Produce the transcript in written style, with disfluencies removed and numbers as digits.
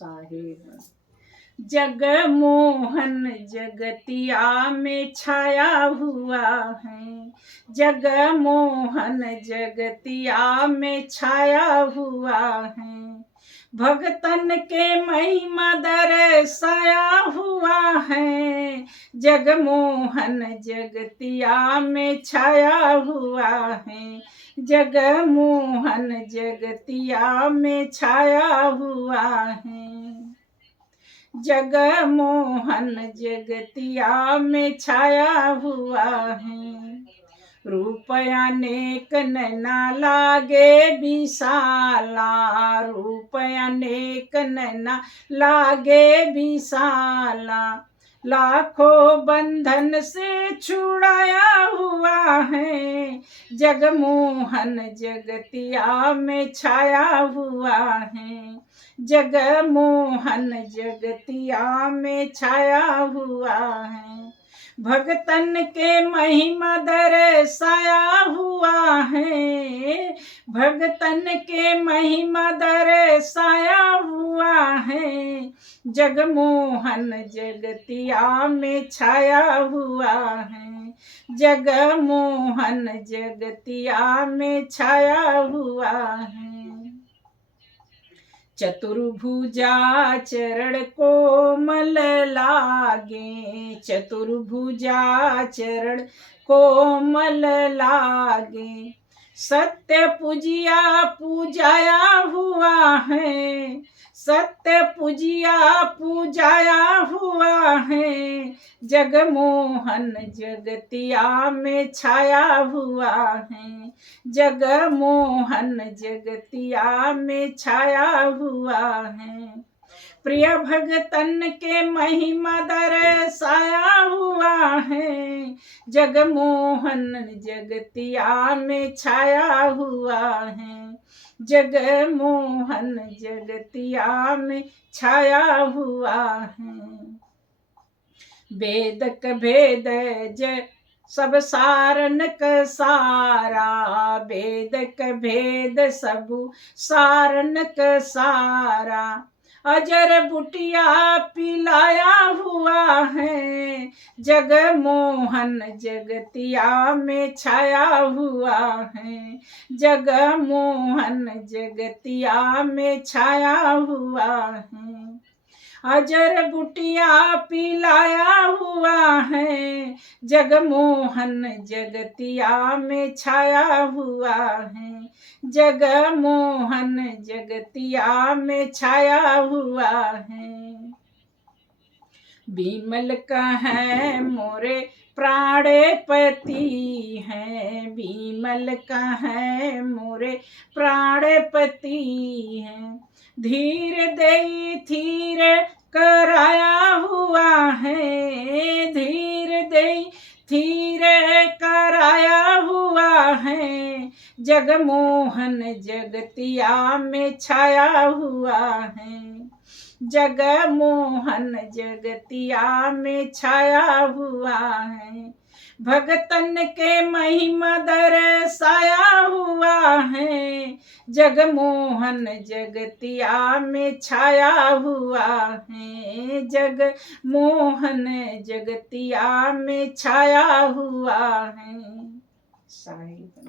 साहिब। जगमोहन जगतिया में छाया हुआ है, जगमोहन जगतिया में छाया हुआ है। भगतन के महिमा दर्शाया हुआ है, जगमोहन जगतिया में छाया हुआ है, जगमोहन जगतिया में छाया हुआ है। जगमोहन जगतिया में छाया हुआ है। रूप अनेक नैना लागे विशाला, रूप अनेक नैना लागे विशाला। लाखों बंधन से छुड़ाया हुआ है, जगमोहन जगतिया में छाया हुआ है, जगमोहन जगतिया में छाया हुआ है। भगतन के महिमा दर्शाया हुआ है, भगतन के महिमा दर्शाया हुआ है, जगमोहन जगतिया में छाया हुआ है, जगमोहन जगतिया में छाया हुआ है। चतुर्भुजा चरण कोमल लागे, चतुर्भुजा चरण कोमल लागे। सत्य पूजिया पूजाया हुआ है, सत्य पूजिया पूजाया हुआ है, जगमोहन जगतिया में छाया हुआ है, जगमोहन जगतिया में छाया हुआ है। प्रिय भगतन के महिमा दर्शाया हुआ है, जगमोहन जगतिया में छाया हुआ है, जगमोहन जगतिया में छाया हुआ है। वेदक भेद ज सब सारनक सारा, वेदक भेद सब सारनक सारा। अजर बुटिया पिलाया हुआ है, जगमोहन जगतिया में छाया हुआ है, जगमोहन जगतिया में छाया हुआ है। अजर बुटिया पिलाया हुआ है, जगमोहन जगतिया में छाया हुआ है, जगमोहन जगतिया में छाया हुआ है। बिमल कहे मोरे प्राणपति है, बिमल कहे मोरे प्राणपति है। धीर दई थीर कराया हुआ है, धीर दई थीर कराया हुआ है, जगमोहन जगतिया में छाया हुआ है, जगमोहन जगतिया में छाया हुआ है। भगतन के महिमा दर्शाया हुआ है, जगमोहन जगतिया में छाया हुआ है, जगमोहन जगतिया में छाया हुआ है। साहिब।